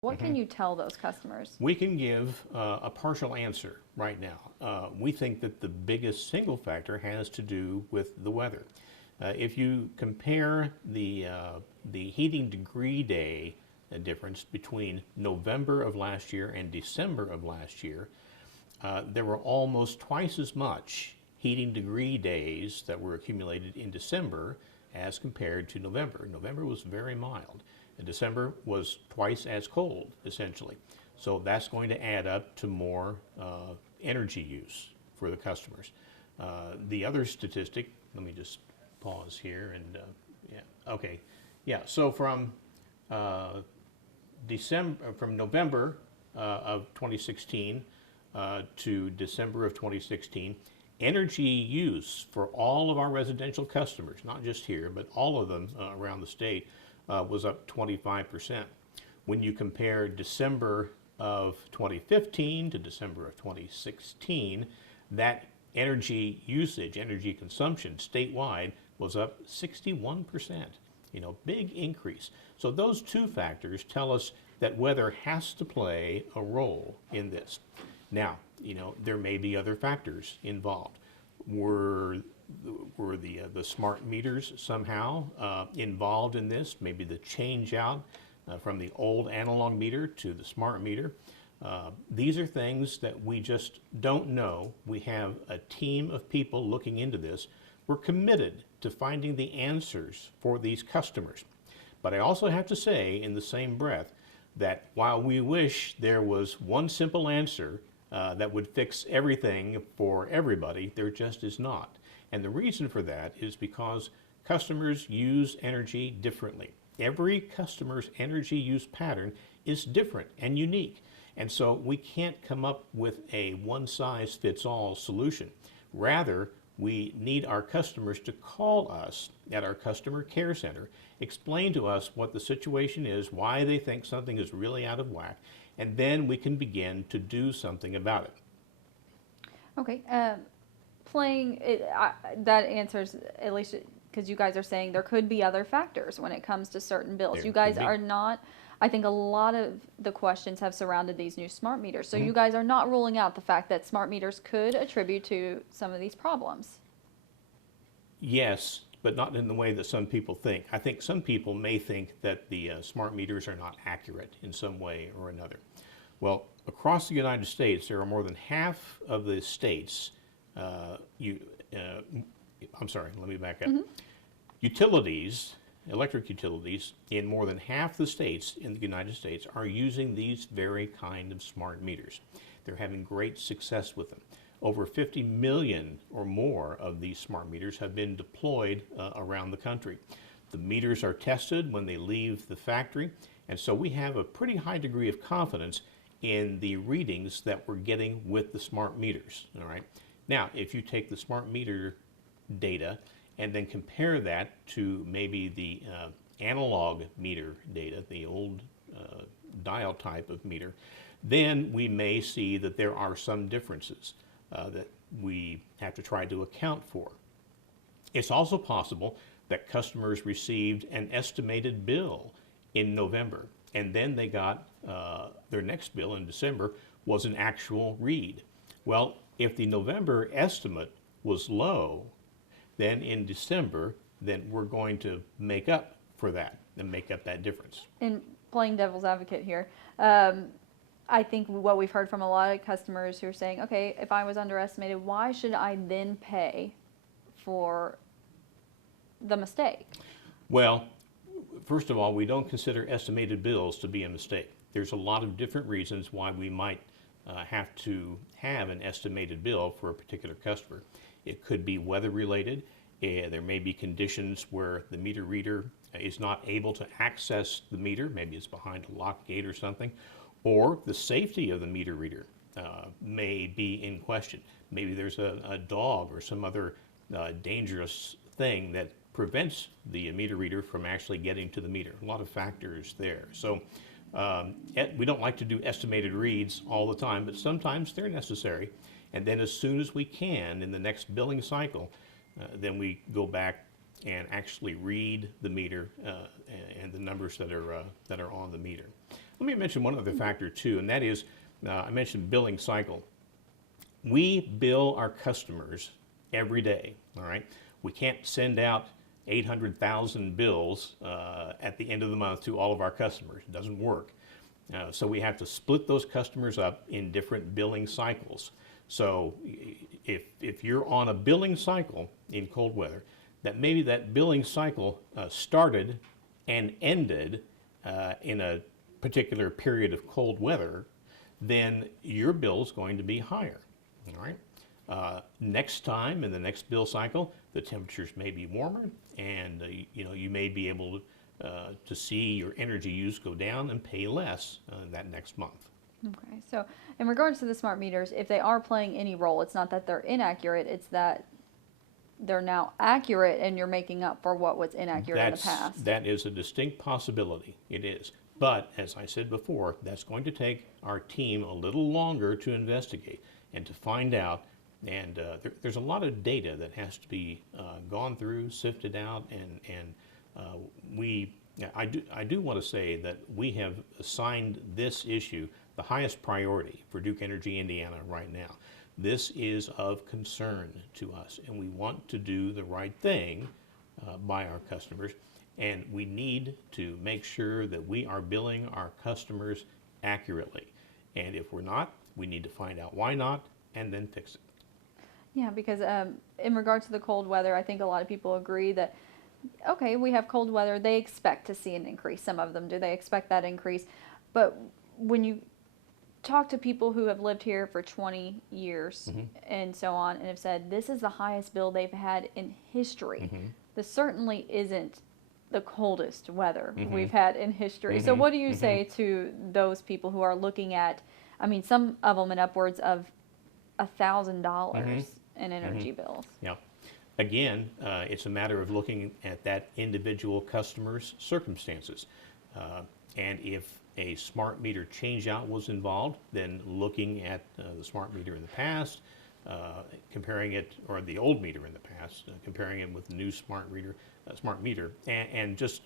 What can you tell those customers? We can give a partial answer right now. We think that the biggest single factor has to do with the weather. If you compare the heating degree day difference between November of last year and December of last year, there were almost twice as much heating degree days that were accumulated in December as compared to November. November was very mild, and December was twice as cold, essentially. So that's going to add up to more energy use for the customers. The other statistic, let me just pause here and, yeah, okay. Yeah, so from November of 2016 to December of 2016, energy use for all of our residential customers, not just here, but all of them around the state, was up 25%. When you compare December of 2015 to December of 2016, that energy usage, energy consumption statewide was up 61%. You know, big increase. So those two factors tell us that weather has to play a role in this. Now, you know, there may be other factors involved. Were the smart meters somehow involved in this? Maybe the change out from the old analog meter to the smart meter. These are things that we just don't know. We have a team of people looking into this. We're committed to finding the answers for these customers. But I also have to say in the same breath that while we wish there was one simple answer that would fix everything for everybody, there just is not. And the reason for that is because customers use energy differently. Every customer's energy use pattern is different and unique. And so we can't come up with a one-size-fits-all solution. Rather, we need our customers to call us at our customer care center, explain to us what the situation is, why they think something is really out of whack, and then we can begin to do something about it. Okay, that answers, at least because you guys are saying there could be other factors when it comes to certain bills. There You guys could be. are not, I think a lot of the questions have surrounded these new smart meters. So you guys are not ruling out the fact that smart meters could attribute to some of these problems. Yes, but not in the way that some people think. I think some people may think that the smart meters are not accurate in some way or another. Well, across the United States, there are more than half of the states, I'm sorry, let me back up. Utilities, electric utilities, in more than half the states in the United States are using these very kind of smart meters. They're having great success with them. Over 50 million or more of these smart meters have been deployed around the country. The meters are tested when they leave the factory, and so we have a pretty high degree of confidence in the readings that we're getting with the smart meters, all right? Now, if you take the smart meter data and then compare that to maybe the analog meter data, the old dial type of meter, then we may see that there are some differences that we have to try to account for. It's also possible that customers received an estimated bill in November, and then they got their next bill in December was an actual read. Well, if the November estimate was low, then in December, then we're going to make up for that and make up that difference. And playing devil's advocate here, I think what we've heard from a lot of customers who are saying, okay, if I was underestimated, why should I then pay for the mistake? Well, first of all, we don't consider estimated bills to be a mistake. There's a lot of different reasons why we might have to have an estimated bill for a particular customer. It could be weather related. There may be conditions where the meter reader is not able to access the meter. Maybe it's behind a locked gate or something. Or the safety of the meter reader may be in question. Maybe there's a dog or some other dangerous thing that prevents the meter reader from actually getting to the meter. A lot of factors there. So we don't like to do estimated reads all the time, but sometimes they're necessary. And then as soon as we can in the next billing cycle, then we go back and actually read the meter and the numbers that are on the meter. Let me mention one other factor too, and that is, I mentioned billing cycle. We bill our customers every day, all right? We can't send out 800,000 bills at the end of the month to all of our customers. It doesn't work. So we have to split those customers up in different billing cycles. So if you're on a billing cycle in cold weather, that maybe that billing cycle started and ended in a particular period of cold weather, then your bill is going to be higher. All right. Next time in the next bill cycle, the temperatures may be warmer, and you may be able to see your energy use go down and pay less that next month. Okay, so in regards to the smart meters, if they are playing any role, it's not that they're inaccurate, it's that they're now accurate and you're making up for what was inaccurate in the past. That is a distinct possibility. It is. But as I said before, that's going to take our team a little longer to investigate and to find out. And there's a lot of data that has to be gone through, sifted out, and I do want to say that we have assigned this issue the highest priority for Duke Energy Indiana right now. This is of concern to us, and we want to do the right thing by our customers, and we need to make sure that we are billing our customers accurately. And if we're not, we need to find out why not and then fix it. Yeah, because in regards to the cold weather, I think a lot of people agree that, okay, we have cold weather, they expect to see an increase. Some of them do, they expect that increase. But when you talk to people who have lived here for 20 years and so on, and have said this is the highest bill they've had in history, this certainly isn't the coldest weather we've had in history. So what do you say to those people who are looking at, I mean, some of them in upwards of $1,000 in energy bills? Yeah. Again, it's a matter of looking at that individual customer's circumstances. And if a smart meter change-out was involved, then looking at the smart meter in the past, comparing it, or the old meter in the past, comparing it with the new smart meter, and just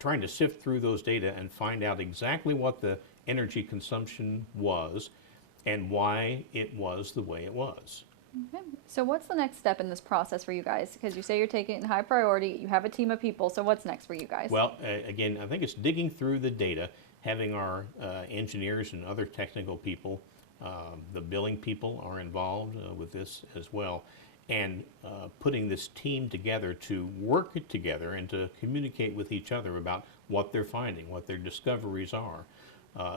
trying to sift through those data and find out exactly what the energy consumption was and why it was the way it was. Okay. So what's the next step in this process for you guys? Because you say you're taking it in high priority, you have a team of people, so what's next for you guys? Well, again, I think it's digging through the data, having our engineers and other technical people, the billing people are involved with this as well, and putting this team together to work it together and to communicate with each other about what they're finding, what their discoveries are,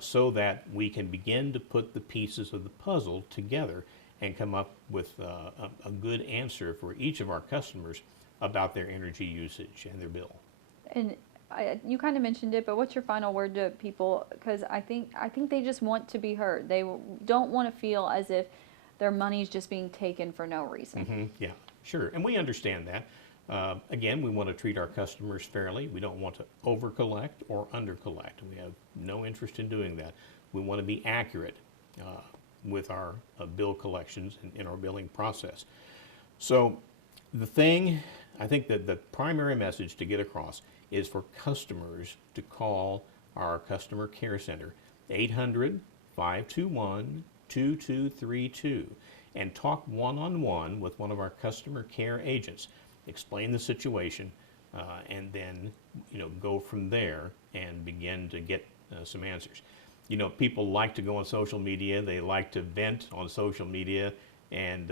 so that we can begin to put the pieces of the puzzle together and come up with a good answer for each of our customers about their energy usage and their bill. And you kind of mentioned it, but what's your final word to people? Because I think they just want to be heard. They don't want to feel as if their money's just being taken for no reason. Yeah, sure. And we understand that. Again, we want to treat our customers fairly. We don't want to over-collect or under-collect. We have no interest in doing that. We want to be accurate with our bill collections and in our billing process. So the thing, I think that the primary message to get across is for customers to call our customer care center, 800-521-2232, and talk one-on-one with one of our customer care agents. Explain the situation, and then go from there and begin to get some answers. People like to go on social media. They like to vent on social media and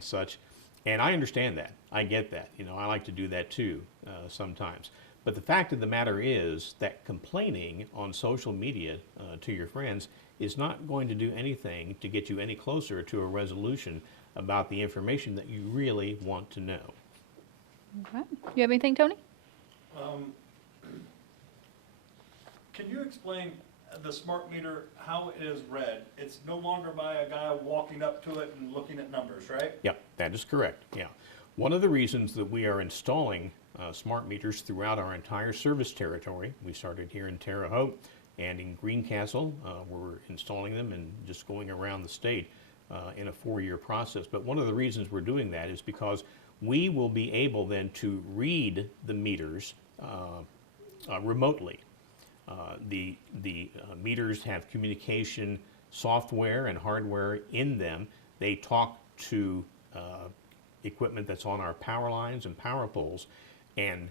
such. And I understand that. I get that. I like to do that too sometimes. But the fact of the matter is that complaining on social media to your friends is not going to do anything to get you any closer to a resolution about the information that you really want to know. Okay. You have anything, Tony? Can you explain the smart meter, how it is read? It's no longer by a guy walking up to it and looking at numbers, right? Yeah, that is correct. Yeah. One of the reasons that we are installing smart meters throughout our entire service territory, we started here in Terre Haute and in Greencastle, we're installing them and just going around the state in a 4-year process. But one of the reasons we're doing that is because we will be able then to read the meters remotely. The meters have communication software and hardware in them. They talk to equipment that's on our power lines and power poles, and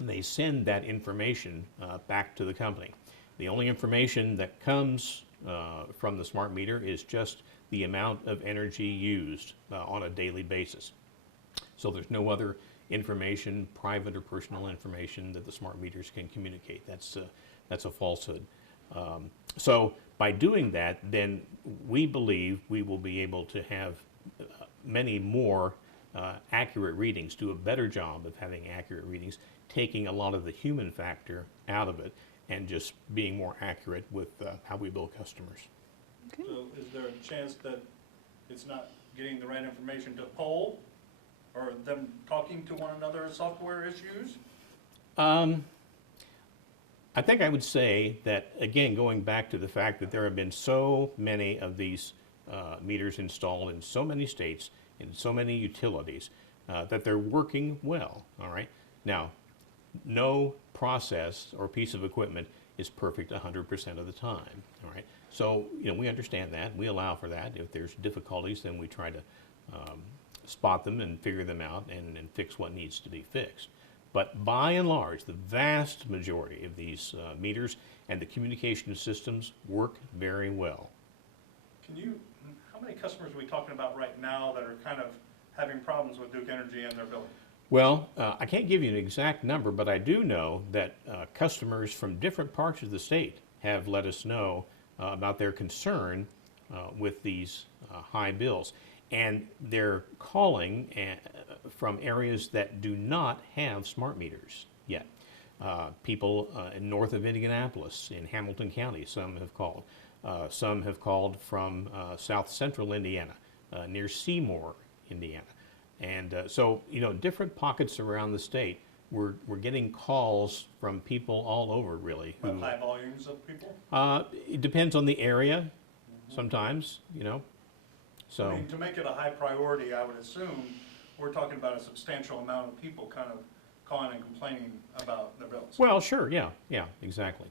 they send that information back to the company. The only information that comes from the smart meter is just the amount of energy used on a daily basis. So there's no other information, private or personal information, that the smart meters can communicate. That's a falsehood. So by doing that, then we believe we will be able to have many more accurate readings, do a better job of having accurate readings, taking a lot of the human factor out of it, and just being more accurate with how we bill customers. Okay. So is there a chance that it's not getting the right information to poll, or them talking to one another, software issues? I think I would say that, again, going back to the fact that there have been so many of these meters installed in so many states, in so many utilities, that they're working well, all right? Now, no process or piece of equipment is perfect 100% of the time, all right? So, we understand that. We allow for that. If there's difficulties, then we try to spot them and figure them out and fix what needs to be fixed. But by and large, the vast majority of these meters and the communication systems work very well. How many customers are we talking about right now that are kind of having problems with Duke Energy and their billing? Well, I can't give you an exact number, but I do know that customers from different parts of the state have let us know about their concern with these high bills. And they're calling from areas that do not have smart meters yet. People north of Indianapolis in Hamilton County, some have called. Some have called from south central Indiana, near Seymour, Indiana. And so, different pockets around the state, we're getting calls from people all over, really. High volumes of people? It depends on the area, sometimes, So, I mean, to make it a high priority, I would assume we're talking about a substantial amount of people kind of calling and complaining about their bills. well, sure, yeah, exactly.